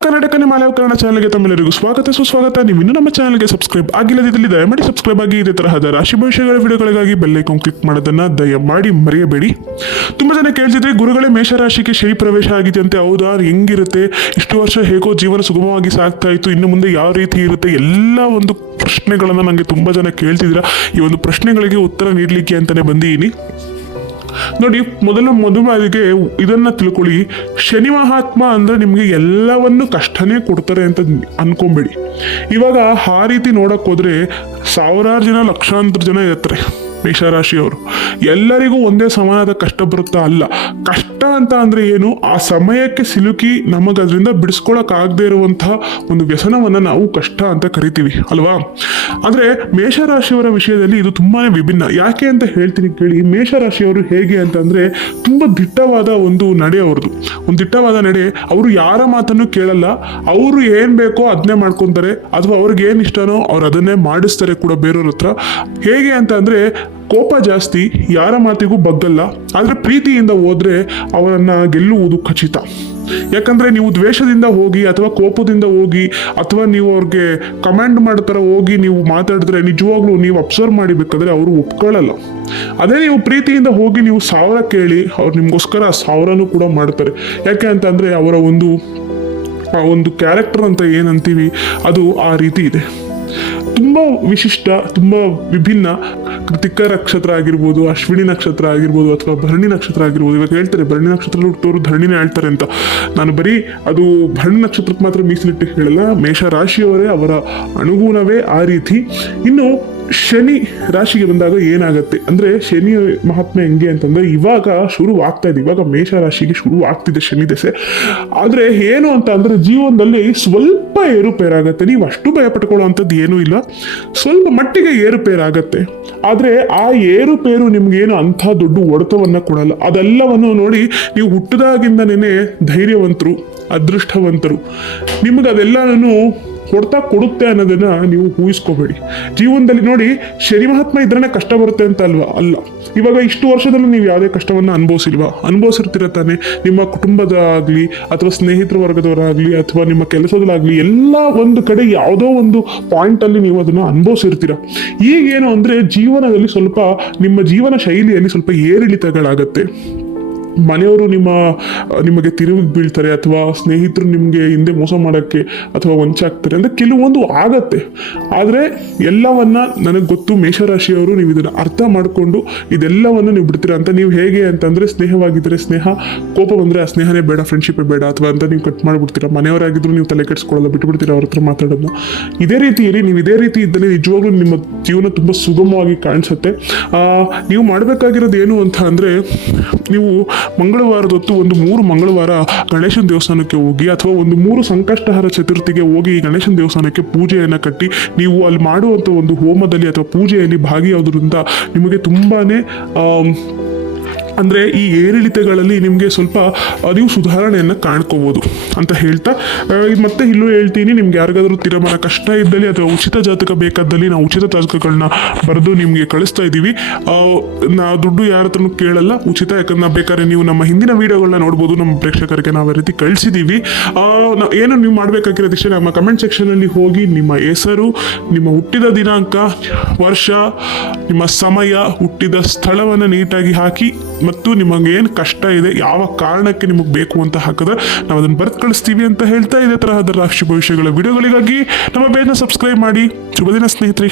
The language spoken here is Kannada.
ಕರ್ನಾಟಕ ಮಾಲವ ಚಾನಲ್ಗೆ ತಮ್ಮೆಲ್ಲರಿಗೂ ಸ್ವಾಗತ. ಸುಸ್ವಾಗತ. ನೀವು ಇನ್ನೂ ನಮ್ಮ ಚಾನಲ್ಗೆ ಸಬ್ಸ್ಕ್ರೈಬ್ ಆಗಿಲ್ಲದಿದ್ದಲ್ಲಿ ದಯಮಾಡಿ ಸಬ್ಸ್ಕ್ರೈಬ್ ಆಗಿ ಇದೇ ತರಹದ ರಾಶಿ ಭವಿಷ್ಯಗಳ ವಿಡಿಯೋಗಳಿಗಾಗಿ ಬೆಲ್ಲೈಕಾನ್ ಕ್ಲಿಕ್ ಮಾಡೋದನ್ನ ದಯಮಾಡಿ ಮರೆಯಬೇಡಿ. ತುಂಬಾ ಜನ ಕೇಳ್ತಿದ್ರೆ ಗುರುಗಳೇ ಮೇಷರಾಶಿಗೆ ಶನಿ ಪ್ರವೇಶ ಆಗಿದೆ ಅಂತೆ ಹೌದಾ? ಹೆಂಗಿರುತ್ತೆ? ಇಷ್ಟು ವರ್ಷ ಹೇಗೋ ಜೀವನ ಸುಗಮವಾಗಿ ಸಾಗ್ತಾ ಇತ್ತು. ಇನ್ನು ಮುಂದೆ ಯಾವ ರೀತಿ ಇರುತ್ತೆ? ಎಲ್ಲ ಒಂದು ಪ್ರಶ್ನೆಗಳನ್ನು ನನಗೆ ತುಂಬಾ ಜನ ಕೇಳ್ತಿದ್ದೀರಾ. ಈ ಒಂದು ಪ್ರಶ್ನೆಗಳಿಗೆ ಉತ್ತರ ನೀಡಲಿಕ್ಕೆ ಅಂತಾನೆ ಬಂದಿದ್ದೀನಿ ನೋಡಿ, ಮೊದಲು ಮೊದಲಿಗೆ ಇದನ್ನ ತಿಳ್ಕೊಳ್ಳಿ. ಶನಿ ಮಹಾತ್ಮ ಅಂದ್ರೆ ನಿಮಗೆ ಎಲ್ಲವನ್ನು ಕಷ್ಟನೇ ಕೊಡ್ತಾರೆ ಅಂತ ಅನ್ಕೊಂಬೇಡಿ. ಇವಾಗ ಆ ರೀತಿ ನೋಡಕ್ ಹೋದ್ರೆ ಸಾವಿರಾರು ಜನ, ಲಕ್ಷಾಂತರ ಜನ ಇರ್ತಾರೆ. ಮೇಷರಾಶಿಯವರು, ಎಲ್ಲರಿಗೂ ಒಂದೇ ಸಮಾನದ ಕಷ್ಟ ಬರುತ್ತಾ ಅಲ್ಲ. ಕಷ್ಟ ಅಂತ ಅಂದ್ರೆ ಏನು? ಆ ಸಮಯಕ್ಕೆ ಸಿಲುಕಿ ನಮಗೆ ಅದರಿಂದ ಬಿಡಿಸ್ಕೊಳಕ್ ಆಗದೆ ಇರುವಂತಹ ಒಂದು ವ್ಯಸನವನ್ನ ನಾವು ಕಷ್ಟ ಅಂತ ಕರಿತೀವಿ, ಅಲ್ವಾ? ಅಂದ್ರೆ ಮೇಷರಾಶಿಯವರ ವಿಷಯದಲ್ಲಿ ಇದು ತುಂಬಾನೇ ವಿಭಿನ್ನ. ಯಾಕೆ ಅಂತ ಹೇಳ್ತೀನಿ ಕೇಳಿ, ಮೇಷರಾಶಿಯವರು ಹೇಗೆ ಅಂತಂದ್ರೆ ತುಂಬಾ ದಿಟ್ಟವಾದ ಒಂದು ನಡೆ ಅವ್ರದ್ದು. ಒಂದು ದಿಟ್ಟವಾದ ನಡೆ, ಅವರು ಯಾರ ಮಾತನ್ನು ಕೇಳಲ್ಲ. ಅವರು ಏನ್ ಬೇಕೋ ಅದನ್ನೇ ಮಾಡ್ಕೊಂತಾರೆ. ಅಥವಾ ಅವ್ರಿಗೆ ಏನ್ ಇಷ್ಟನೋ ಅವ್ರು ಅದನ್ನೇ ಮಾಡಿಸ್ತಾರೆ ಕೂಡ ಬೇರೆಯವ್ರ ಹತ್ರ. ಹೇಗೆ ಅಂತ ಅಂದ್ರೆ ಕೋಪ ಜಾಸ್ತಿ, ಯಾರ ಮಾತಿಗೂ ಬಗ್ಗಲ್ಲ, ಆದರೆ ಪ್ರೀತಿಯಿಂದ ಹೋದ್ರೆ ಅವರನ್ನ ಗೆಲ್ಲುವುದು ಖಚಿತ. ಯಾಕಂದ್ರೆ ನೀವು ದ್ವೇಷದಿಂದ ಹೋಗಿ ಅಥವಾ ಕೋಪದಿಂದ ಹೋಗಿ ಅಥವಾ ನೀವು ಅವ್ರಿಗೆ ಕಮ್ಯಾಂಡ್ ಮಾಡ್ತಾರ ಹೋಗಿ ನೀವು ಮಾತಾಡಿದ್ರೆ ನಿಜವಾಗ್ಲೂ ನೀವು ಅಬ್ಸರ್ವ್ ಮಾಡಿಬೇಕಾದ್ರೆ ಅವರು ಒಪ್ಕೊಳ್ಳಲ್ಲ ಅದೇ ನೀವು ಪ್ರೀತಿಯಿಂದ ಹೋಗಿ ನೀವು ಸಾವಿರ ಕೇಳಿ, ಅವ್ರು ನಿಮಗೋಸ್ಕರ ಸಾವಿರನೂ ಕೂಡ ಮಾಡ್ತಾರೆ. ಯಾಕೆ ಅಂತಂದ್ರೆ ಅವರ ಒಂದು ಒಂದು ಕ್ಯಾರೆಕ್ಟರ್ ಅಂತ ಏನಂತೀವಿ, ಅದು ಆ ರೀತಿ ಇದೆ. ತುಂಬ ವಿಶಿಷ್ಟ, ತುಂಬ ವಿಭಿನ್ನ ಕೃತಿಕ ನಕ್ಷತ್ರ ಆಗಿರ್ಬೋದು, ಅಶ್ವಿನಿ ನಕ್ಷತ್ರ ಆಗಿರ್ಬೋದು ಅಥವಾ ಭರಣಿ ನಕ್ಷತ್ರ ಆಗಿರ್ಬೋದು. ಇವಾಗ ಹೇಳ್ತಾರೆ, ಭರಣಿ ನಕ್ಷತ್ರ ಹುಟ್ಟೋರು ಧರಣಿನೇ ಹೇಳ್ತಾರೆ ಅಂತ. ನಾನು ಬರೀ ಅದು ಭರಣಿ ನಕ್ಷತ್ರಕ್ಕೆ ಮಾತ್ರ ಮೀಸಲಿಟ್ಟು ಹೇಳಲ್ಲ ಮೇಷ ರಾಶಿಯವರೇ ಅವರ ಅನುಗುಣವೇ ಆ ರೀತಿ. ಇನ್ನು ಶನಿ ರಾಶಿಗೆ ಬಂದಾಗ ಏನಾಗುತ್ತೆ? ಅಂದ್ರೆ ಶನಿ ಮಹಾತ್ಮೆ ಹೆಂಗೆ ಅಂತಂದ್ರೆ ಇವಾಗ ಶುರುವಾಗ್ತಾ ಇದೆ. ಇವಾಗ ಮೇಷ ರಾಶಿಗೆ ಶುರು ಆಗ್ತಿದೆ ಶನಿ ದೆಸೆ. ಆದ್ರೆ ಏನು ಅಂತ ಅಂದ್ರೆ ಜೀವನದಲ್ಲಿ ಸ್ವಲ್ಪ ಏರುಪೇರಾಗತ್ತೆ. ನೀವು ಅಷ್ಟು ಭಯ ಪಟ್ಕೊಳ್ಳುವಂಥದ್ದು ಏನೂ ಇಲ್ಲ. ಸ್ವಲ್ಪ ಮಟ್ಟಿಗೆ ಏರುಪೇರಾಗತ್ತೆ. ಆದ್ರೆ ಆ ಏರುಪೇರು ನಿಮ್ಗೇನು ಅಂಥ ದೊಡ್ಡ ಹೊಡೆತವನ್ನ ಕೊಡಲ್ಲ. ಅದೆಲ್ಲವನ್ನು ನೋಡಿ ನೀವು ಹುಟ್ಟದಾಗಿಂದನೇ ಧೈರ್ಯವಂತರು, ಅದೃಷ್ಟವಂತರು. ನಿಮಗೆ ಅದೆಲ್ಲನೂ ಹೊಡ್ತಾ ಕೊಡುತ್ತೆ ಅನ್ನೋದನ್ನ ನೀವು ಊಹಿಸ್ಕೋಬೇಡಿ. ಜೀವನದಲ್ಲಿ ನೋಡಿ, ಶನಿ ಮಹಾತ್ಮ ಇದ್ರೇ ಕಷ್ಟ ಬರುತ್ತೆ ಅಂತ ಅಲ್ವಾ? ಅಲ್ಲ. ಇವಾಗ ಇಷ್ಟು ವರ್ಷದಲ್ಲೂ ನೀವು ಯಾವುದೇ ಕಷ್ಟವನ್ನು ಅನುಭವಿಸಿಲ್ವಾ? ಅನುಭವಿಸಿರ್ತೀರ ತಾನೆ? ನಿಮ್ಮ ಕುಟುಂಬದ ಆಗಲಿ ಅಥವಾ ಸ್ನೇಹಿತರ ವರ್ಗದವರಾಗಲಿ, ಅಥವಾ ನಿಮ್ಮ ಕೆಲಸದಲ್ಲಾಗಲಿ, ಎಲ್ಲ ಒಂದು ಕಡೆ ಯಾವುದೋ ಒಂದು ಪಾಯಿಂಟ್ ಅಲ್ಲಿ ನೀವು ಅದನ್ನು ಅನುಭವಿಸಿರ್ತೀರ? ಈಗೇನು ಅಂದರೆ ಜೀವನದಲ್ಲಿ ಸ್ವಲ್ಪ ನಿಮ್ಮ ಜೀವನ ಶೈಲಿಯಲ್ಲಿ ಸ್ವಲ್ಪ ಏರಿಳಿತಗಳಾಗತ್ತೆ. ಮನೆಯವರು ನಿಮ್ಮ, ನಿಮಗೆ ತಿರುಗಿ ಬೀಳ್ತಾರೆ ಅಥವಾ ಸ್ನೇಹಿತರು ನಿಮಗೆ ಹಿಂದೆ ಮೋಸ ಮಾಡೋಕ್ಕೆ ಅಥವಾ ವಂಚಾಗ್ತಾರೆ ಅಂದರೆ ಕೆಲವೊಂದು ಆಗತ್ತೆ. ಆದರೆ ಎಲ್ಲವನ್ನ ನನಗೆ ಗೊತ್ತು ಮೇಷರಾಶಿಯವರು ನೀವು ಇದನ್ನು ಅರ್ಥ ಮಾಡಿಕೊಂಡು ಇದೆಲ್ಲವನ್ನು ನೀವು ಬಿಡ್ತೀರಾ ಅಂತ ನೀವು ಹೇಗೆ ಅಂತಂದರೆ ಸ್ನೇಹವಾಗಿದ್ದರೆ ಸ್ನೇಹ, ಕೋಪ ಬಂದರೆ ಆ ಸ್ನೇಹನೇ ಬೇಡ ಫ್ರೆಂಡ್ಶಿಪ್ಪೇ ಬೇಡ ಅಥವಾ ಅಂತ ನೀವು ಕಟ್ ಮಾಡಿಬಿಡ್ತೀರಾ. ಮನೆಯವರಾಗಿದ್ದರೂ ನೀವು ತಲೆ ಕೆಡಿಸ್ಕೊಳ್ಳೋದು, ಬಿಟ್ಬಿಡ್ತೀರಾ ಅವ್ರ ಹತ್ರ ಮಾತಾಡೋದನ್ನ. ಇದೇ ರೀತಿ ಇರಿ, ನೀವು ಇದೇ ರೀತಿ ಇದ್ದರೆ ನಿಜವಾಗ್ಲೂ ನಿಮ್ಮ ಜೀವನ ತುಂಬ ಸುಗಮವಾಗಿ ಕಾಣಿಸುತ್ತೆ. ನೀವು ಮಾಡಬೇಕಾಗಿರೋದು ಏನು ಅಂತ ಅಂದರೆ, ನೀವು ಮಂಗಳವಾರದ ಹೊತ್ತು ಒಂದು ಮೂರು ಮಂಗಳವಾರ ಗಣೇಶನ ದೇವಸ್ಥಾನಕ್ಕೆ ಹೋಗಿ ಅಥವಾ ಒಂದು ಮೂರು ಸಂಕಷ್ಟಹರ ಚತುರ್ಥಿಗೆ ಹೋಗಿ ಗಣೇಶನ ದೇವಸ್ಥಾನಕ್ಕೆ ಪೂಜೆಯನ್ನು ಕಟ್ಟಿ ನೀವು ಅಲ್ಲಿ ಮಾಡುವಂಥ ಒಂದು ಹೋಮದಲ್ಲಿ ಅಥವಾ ಪೂಜೆಯಲ್ಲಿ ಭಾಗಿಯಾಗೋದ್ರಿಂದ ನಿಮಗೆ ಆಮ್, ಅಂದರೆ ಈ ಏರಿಳಿತಗಳಲ್ಲಿ ನಿಮಗೆ ಸ್ವಲ್ಪ ಅರಿವು ಸುಧಾರಣೆಯನ್ನು ಕಾಣ್ಕೋಬೋದು ಅಂತ ಹೇಳ್ತಾ ಮತ್ತೆ ಇಲ್ಲೂ ಹೇಳ್ತೀನಿ, ನಿಮ್ಗೆ ಯಾರಿಗಾದರೂ ತೀರಮಾನ ಕಷ್ಟ ಇದ್ದಲ್ಲಿ ಅಥವಾ ಉಚಿತ ಜಾತಕ ಬೇಕಾದಲ್ಲಿ ನಾವು ಉಚಿತ ಜಾತಕಗಳನ್ನ ಬರೆದು ನಿಮಗೆ ಕಳಿಸ್ತಾ ಇದ್ದೀವಿ ನಾ ದುಡ್ಡು ಯಾರ ಹತ್ರನೂ ಕೇಳಲ್ಲ, ಉಚಿತ ಯಾಕಂದ್ರೆ ಬೇಕಾದ್ರೆ ನೀವು ನಮ್ಮ ಹಿಂದಿನ ವಿಡಿಯೋಗಳನ್ನ ನೋಡ್ಬೋದು, ನಮ್ಮ ಪ್ರೇಕ್ಷಕರಿಗೆ ನಾವು ರೀತಿ ಕಳಿಸಿದ್ದೀವಿ ಏನು ನೀವು ಮಾಡಬೇಕಾಗಿರೋ ದಿಕ್ಷೆ ನಮ್ಮ ಕಮೆಂಟ್ ಸೆಕ್ಷನಲ್ಲಿ ಹೋಗಿ ನಿಮ್ಮ ಹೆಸರು, ನಿಮ್ಮ ಹುಟ್ಟಿದ ದಿನಾಂಕ, ವರ್ಷ, ನಿಮ್ಮ ಸಮಯ, ಹುಟ್ಟಿದ ಸ್ಥಳವನ್ನು ನೀಟಾಗಿ ಹಾಕಿ ಮತ್ತು ನಿಮಗೆ ಏನು ಕಷ್ಟ ಇದೆ, ಯಾವ ಕಾರಣಕ್ಕೆ ನಿಮಗೆ ಬೇಕು ಅಂತ ಹಾಕಿದ್ರೆ ನಾವು ಅದನ್ನು ಬರೆದು ಕಳಿಸ್ತೀವಿ ಅಂತ ಹೇಳ್ತಾ ಇದೇ ತರಹದ ರಾಶಿ ಭವಿಷ್ಯಗಳ ವಿಡಿಯೋಗಳಿಗಾಗಿ ನಮ್ಮ ಬೇಗ ಸಬ್ಸ್ಕ್ರೈಬ್ ಮಾಡಿ. ಶುಭ ದಿನ ಸ್ನೇಹಿತರೆ.